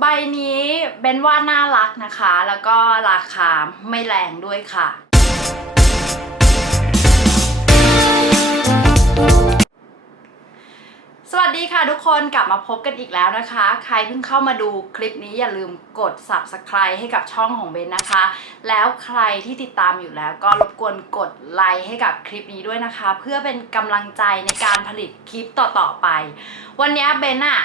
ใบนี้เบนว่าน่ารักนะคะ แล้วก็ราคาไม่แรงด้วยค่ะสวัสดีค่ะทุกคนกลับมาพบกันอีกแล้วนะคะ ใครเพิ่งเข้ามาดูคลิปนี้อย่าลืมกด subscribe ให้กับช่องของเบนนะคะ แล้วใครที่ติดตามอยู่แล้วก็รบกวนกดไลค์ให้กับคลิปนี้ด้วยนะคะ เพื่อเป็นกำลังใจในการผลิตคลิปต่อๆไป วันนี้เบนอะ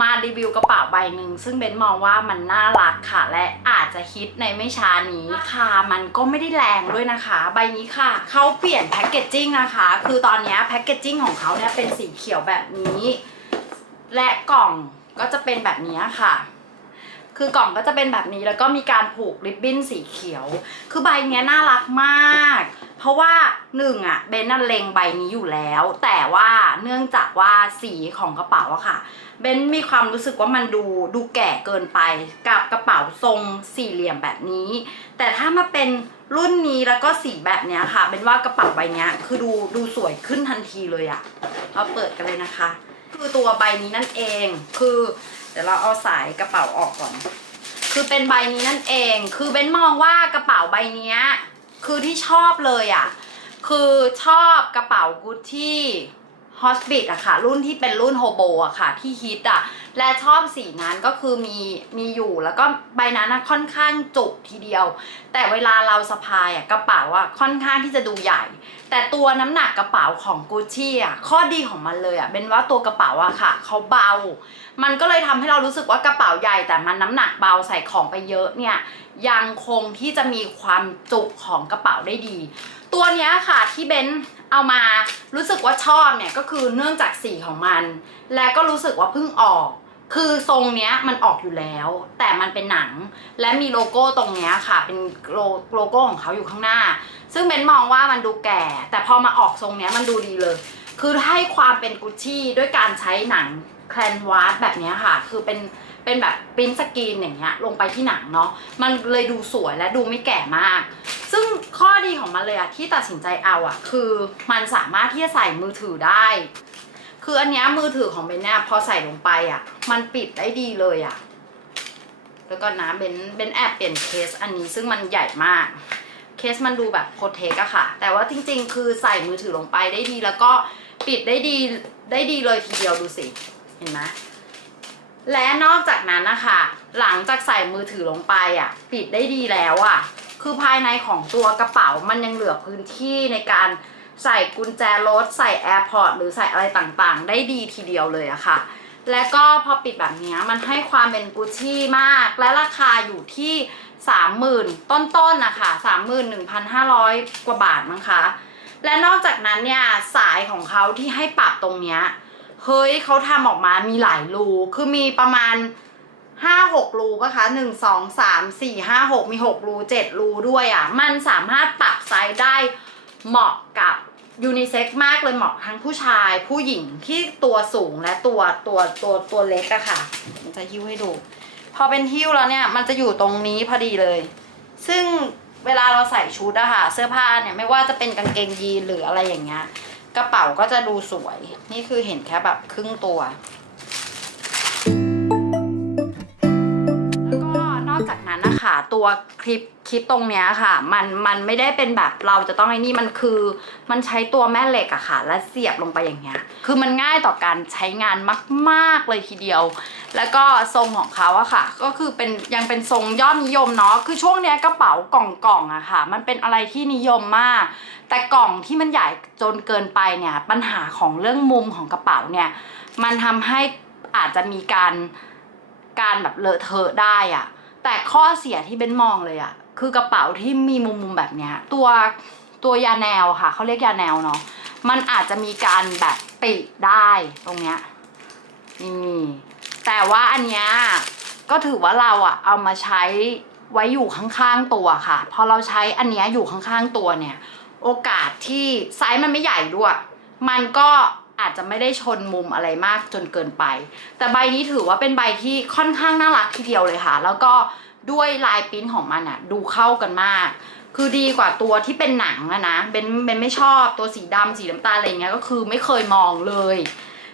มารีวิวกระเป๋าใบหนึ่งซึ่งเบนมองว่ามันน่ารักค่ะ และอาจจะฮิตในไม่ช้านี้ราคามันก็ไม่ได้แรงด้วยนะคะ ใบนี้ค่ะเขาเปลี่ยนแพคเกจจิ้งนะคะ คือตอนนี้แพคเกจจิ้งของเขาเนี่ยเป็นสีเขียวแบบนี้ และกล่องก็จะเป็นแบบนี้ค่ะ คือกล่องก็จะเป็นแบบนี้แล้วก็มีการผูกริบบิ้นสีเขียว คือใบเนี้ยน่ารักมาก เพราะว่าหนึ่งอะเบนน่ะเลงใบนี้อยู่แล้ว แต่ว่าเนื่องจากว่าสีของกระเป๋าอะค่ะ เบนมีความรู้สึกว่ามันดูดูแก่เกินไปกับกระเป๋าทรงสี่เหลี่ยมแบบนี้ แต่ถ้ามาเป็นรุ่นนี้แล้วก็สีแบบเนี้ยค่ะเบนว่ากระเป๋าใบเนี้ยคือดูดูสวยขึ้นทันทีเลยอะเราเปิดกันเลยนะคะ คือตัวใบนี้นั่นเอง คือเดี๋ยวเราเอาสายกระเป๋าออกก่อน คือเป็นใบนี้นั่นเอง คือเบนมองว่ากระเป๋าใบเนี้ย คือที่ชอบเลยอะ่ะ คือชอบกระเป๋ากุชชี่ฮอสบิทอะค่ะ รุ่นที่เป็นรุ่นโฮโบอะค่ะ ที่ฮิตอะ และชอบสีนั้นก็คือมีมีอยู่แล้วก็ใบนั้นนะค่อนข้างจุกทีเดียว แต่เวลาเราสะพายอะกระเป๋าอะค่อนข้างที่จะดูใหญ่ แต่ตัวน้ำหนักกระเป๋าของกุชชี่อะข้อดีของมันเลยอะเป็นว่าตัวกระเป๋าอะค่ะเขาเบา มันก็เลยทำให้เรารู้สึกว่ากระเป๋าใหญ่แต่มันน้ำหนักเบาใส่ของไปเยอะเนี่ยยังคงที่จะมีความจุของกระเป๋าได้ดี ตัวเนี้ยค่ะที่เบนเอามารู้สึกว่าชอบเนี่ยก็คือเนื่องจากสีของมัน และก็รู้สึกว่าเพิ่งออก คือทรงเนี้ยมันออกอยู่แล้ว แต่มันเป็นหนังและมีโลโก้ตรงเนี้ยค่ะ เป็นโลโลโก้ของเขาอยู่ข้างหน้า ซึ่งเบนมองว่ามันดูแก่ แต่พอมาออกทรงเนี้ยมันดูดีเลย คือให้ความเป็นกุชชี่ด้วยการใช้หนังแคลนวาสแบบนี้ค่ะ คือเป็นเป็นแบบปิ้นสกรีนอย่างเงี้ยลงไปที่หนังเนาะมันเลยดูสวยและดูไม่แก่มาก ซึ่งข้อดีของมันเลยอะที่ตัดสินใจเอาอะคือมันสามารถที่จะใส่มือถือได้ คืออันเนี้ยมือถือของเบนเนี่ยพอใส่ลงไปอะ มันปิดได้ดีเลยอะ แล้วก็นะเบนเบนแอบเปลี่ยนเคสอันนี้ซึ่งมันใหญ่มาก เคสมันดูแบบโคเทกอะค่ะ แต่ว่าจริง ๆ คือใส่มือถือลงไปได้ดี แล้วก็ปิดได้ดีได้ดีเลยทีเดียวดูสิเห็นไหมและนอกจากนั้นนะคะหลังจากใส่มือถือลงไปอะ ปิดได้ดีแล้วอะ คือภายในของตัวกระเป๋ามันยังเหลือพื้นที่ในการ ใส่กุญแจรถใส่แอร์พอร์ตหรือใส่อะไรต่างๆ ได้ดีทีเดียวเลยอะค่ะ และก็พอปิดแบบนี้มันให้ความเป็นกุชชี่มาก และราคาอยู่ที่สามหมื่นต้นๆนะคะสามหมื่นหนึ่งพันห้าร้อยกว่าบาทมั้งคะ และนอกจากนั้นเนี่ยสายของเขาที่ให้ปรับตรงเนี้ยเฮ้ยเขาทำออกมามีหลายรูคือมีประมาณห้าหกรูปะคะหนึ่งสองสามสี่ห้าหกมีหกรูเจ็ดรูด้วยอะ่ะ มันสามารถปรับไซส์ได้ เหมาะกับยูนิเซ็กมากเลยเหมาะทั้งผู้ชายผู้หญิงที่ตัวสูงและตัวตัวตัวตัวเล็กอะค่ะ มันจะหิ้วให้ดู พอเป็นหิ้วแล้วเนี่ยมันจะอยู่ตรงนี้พอดีเลย ซึ่งเวลาเราใส่ชุดอะค่ะ เสื้อผ้าเนี่ยไม่ว่าจะเป็นกางเกงยีนหรืออะไรอย่างเงี้ยกระเป๋าก็จะดูสวย นี่คือเห็นแค่แบบครึ่งตัวแล้ว คะตัวคลิปคลิปตรงเนี้ยค่ะ มันมันไม่ได้เป็นแบบเราจะต้องไอ้นี่มันคือ มันใช้ตัวแม่เหล็กอะค่ะ และเสียบลงไปอย่างเงี้ย คือมันง่ายต่อการใช้งานมากๆเลยทีเดียว แล้วก็ทรงของเขาอะค่ะ ก็คือเป็นยังเป็นทรงยอดนิยมเนาะคือช่วงเนี้ยกระเป๋ากล่องๆอะค่ะ มันเป็นอะไรที่นิยมมาก แต่กล่องที่มันใหญ่จนเกินไปเนี่ยปัญหาของเรื่องมุมของกระเป๋าเนี่ยมันทำให้อาจจะมีการการแบบเลอะเทอะได้อะ แต่ข้อเสียที่เบ้นมองเลยอะคือกระเป๋าที่มีมุมมุมแบบเนี้ยตัวตัวยาแนวค่ะเขาเรียกยาแนวเนาะมันอาจจะมีการแบบปิได้ตรงเนี้ยนี่แต่ว่าอันเนี้ยก็ถือว่าเราอะเอามาใช้ไว้อยู่ข้างๆตัวค่ะ พอเราใช้อันเนี้ยอยู่ข้างๆตัวเนี่ย โอกาสที่ไซส์มันไม่ใหญ่ด้วย มันก็ อาจจะไม่ได้ชนมุมอะไรมากจนเกินไป แต่ใบนี้ถือว่าเป็นใบที่ค่อนข้างน่ารักทีเดียวเลยค่ะ แล้วก็ด้วยลายปิ้นของมันอะดูเข้ากันมาก คือดีกว่าตัวที่เป็นหนังอะนะเบนเบนไม่ชอบตัวสีดำสีน้ำตาลอะไรเงี้ยก็คือไม่เคยมองเลย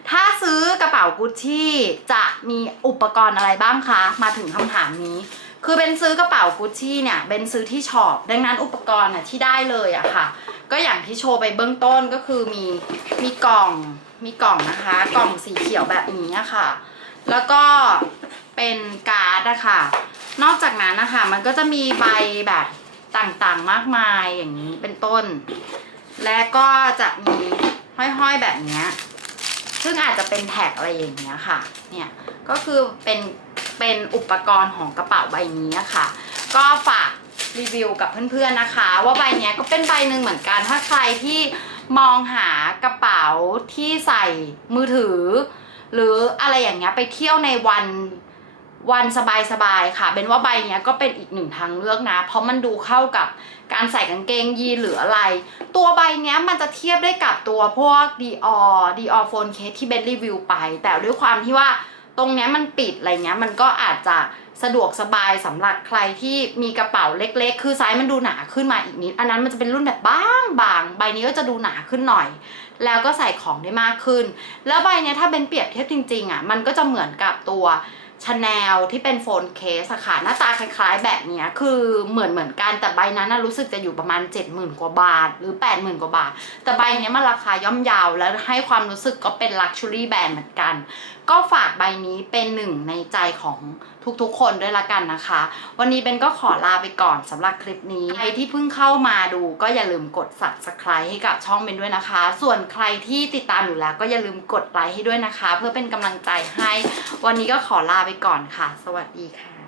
ถ้าซื้อกระเป๋ากุชชี่จะมีอุปกรณ์อะไรบ้างคะ มาถึงคำถามนี้ คือเป็นซื้อกระเป๋ากุชชี่เนี่ยเป็นซื้อที่ช็อปดังนั้นอุปกรณ์น่ะที่ได้เลยอะค่ะ ก็อย่างที่โชว์ไปเบื้องต้นก็คือมีมีกล่องมีกล่องนะคะ กล่องสีเขียวแบบนี้ค่ะ แล้วก็เป็นการ์ดอะค่ะนอกจากนั้นนะคะมันก็จะมีใบแบบต่างๆมากมายอย่างนี้เป็นต้น และก็จะมีห้อยๆแบบนี้ซึ่งอาจจะเป็นแท็กอะไรอย่างเงี้ยค่ะ เนี่ยก็คือเป็นเป็นอุปกรณ์ของกระเป๋าใบนี้ค่ะ ก็ฝาก รีวิวกับเพื่อนๆนะคะ ว่าใบนี้ก็เป็นใบหนึ่งเหมือนกัน ถ้าใครที่มองหากระเป๋าที่ใส่มือถือ หรืออะไรอย่างเงี้ยไปเที่ยวในวันวันสบายๆค่ะ เป็นว่าใบเนี้ยก็เป็นอีกหนึ่งทางเลือกนะ เพราะมันดูเข้ากับการใส่กางเกงยีนหรืออะไร ตัวใบเนี้ยมันจะเทียบได้กับตัวพวก Dior Dior Phone Case ที่เบนรีวิวไป แต่ด้วยความที่ว่าตรงเนี้ยมันปิดอะไรเงี้ยมันก็อาจจะ สะดวกสบายสำหรับใครที่มีกระเป๋าเล็ก ๆ คือไซส์มันดูหนาขึ้นมาอีกนิด อันนั้นมันจะเป็นรุ่นแบบบางบางๆใบนี้ก็จะดูหนาขึ้นหน่อย แล้วก็ใส่ของได้มากขึ้น แล้วใบเนี้ยถ้าเป็นเปรียบเทียบจริงๆอะมันก็จะเหมือนกับตัว ชาแนลที่เป็นโฟนเคสอะค่ะหน้าตาคล้ายๆแบบนี้คือเหมือนเหมือนกันแต่ใบนั้นรู้สึกจะอยู่ประมาณ 70,000 กว่าบาท หรือ 80,000 กว่าบาท แต่ใบนี้มันราคาย่อมเยาว แล้วให้ความรู้สึกก็เป็นลักชัวรี่แบรนด์เหมือนกัน ก็ฝากใบนี้เป็นหนึ่งในใจของทุกๆ คนด้วยละกันนะคะ วันนี้เบนก็ขอลาไปก่อนสำหรับคลิปนี้ ใครที่เพิ่งเข้ามาดูก็อย่าลืมกด subscribe ให้กับช่องเบนด้วยนะคะ ส่วนใครที่ติดตามอยู่แล้วก็อย่าลืมกดไลค์ให้ด้วยนะคะ เพื่อเป็นกำลังใจให้ วันนี้ก็ขอลาไปก่อนค่ะ สวัสดีค่ะ